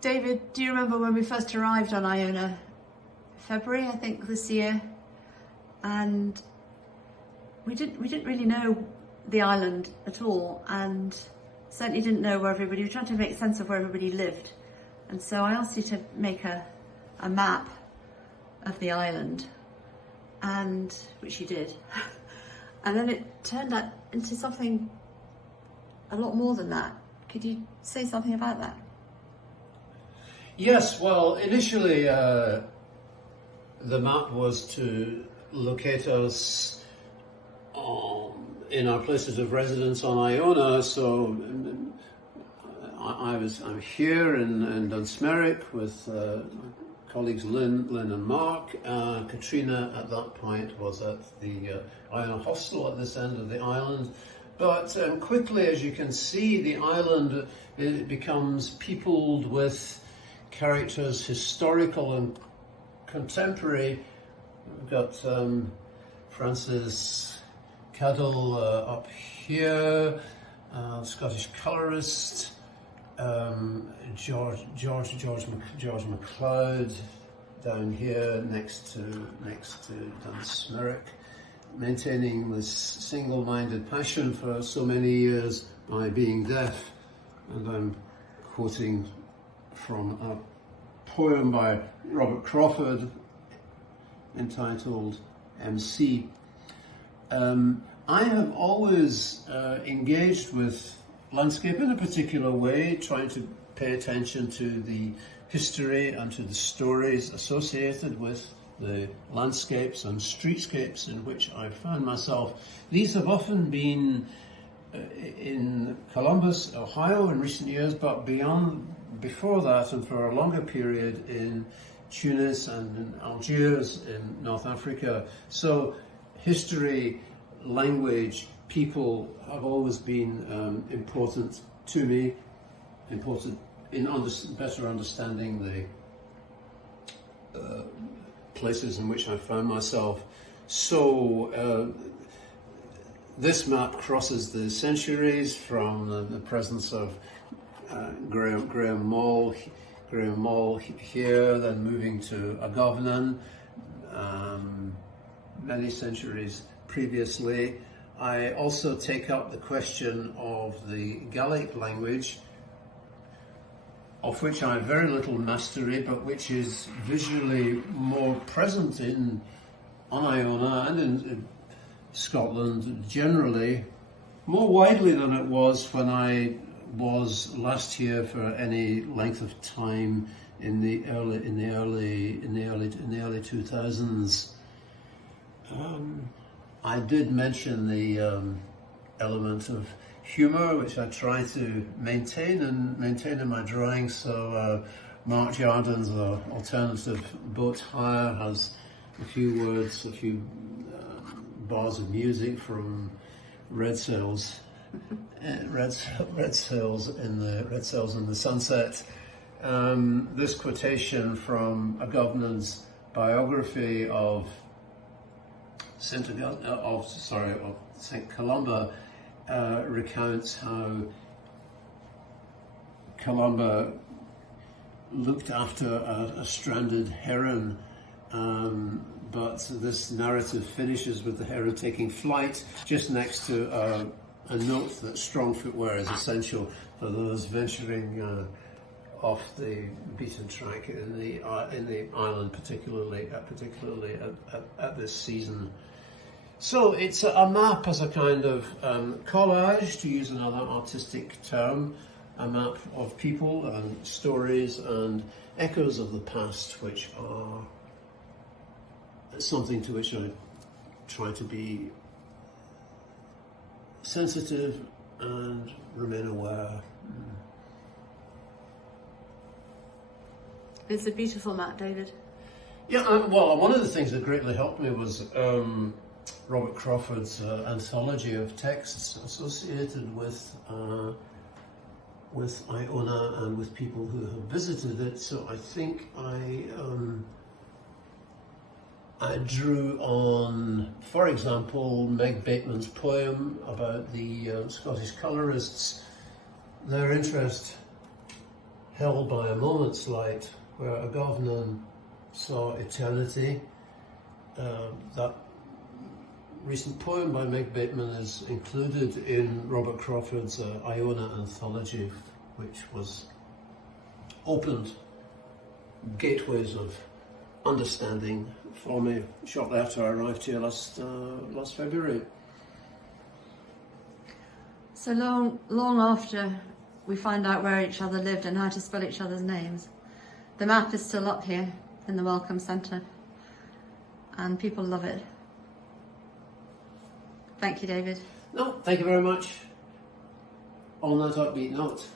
David, do you remember when we first arrived on Iona? February, I think, this year, and we didn't really know the island at all, and certainly didn't know where everybody. We were trying to make sense of where everybody lived, and so I asked you to make a map of the island, and which you did, and then it turned out into something a lot more than that. Could you say something about that? Yes, well, initially the map was to locate us in our places of residence on Iona. So I'm here in Dunsmerrick with colleagues Lynn and Mark. Katrina at that point was at the Iona hostel at this end of the island. But quickly, as you can see, the island it becomes peopled with characters, historical and contemporary. We've got Francis Cadell up here, Scottish colorist, George MacLeod down here next to Dunsmerrick, maintaining this single-minded passion for so many years by being deaf. And I'm quoting from a poem by Robert Crawford entitled MC. I have always engaged with landscape in a particular way, trying to pay attention to the history and to the stories associated with the landscapes and streetscapes in which I found myself. These have often been in Columbus, Ohio in recent years, but before that and for a longer period in Tunis and in Algiers in North Africa. So history, language, people have always been important to me, important in better understanding the places in which I found myself. So this map crosses the centuries from the presence of Graham Mall here, then moving to Agovnan, many centuries previously. I also take up the question of the Gaelic language, of which I have very little mastery, but which is visually more present on Iona and in Scotland generally, more widely than it was when I was last here for any length of time in the early 2000s. I did mention the element of humour, which I try to maintain in my drawings. So Mark Jardin's alternative boat hire has a few words, a few bars of music from Red Sails in the Sunset. This quotation from Agovnan's biography of St. Columba recounts how Columba looked after a stranded heron, but this narrative finishes with the heron taking flight just next to a note that strong footwear is essential for those venturing off the beaten track in the island, particularly at this season. So it's a map as a kind of collage, to use another artistic term, a map of people and stories and echoes of the past, which are something to which I try to be sensitive and remain aware. It's a beautiful map, David. Yeah, well, one of the things that greatly helped me was Robert Crawford's anthology of texts associated with Iona and with people who have visited it. So I think I drew on, for example, Meg Bateman's poem about the Scottish colourists, their interest held by a moment's light, where a governor saw eternity. That recent poem by Meg Bateman is included in Robert Crawford's Iona anthology, which was opened gateways of understanding for me shortly after I arrived here last February. So long after we find out where each other lived and how to spell each other's names, the map is still up here in the Welcome Centre, and people love it. Thank you, David. No, thank you very much. On that upbeat note.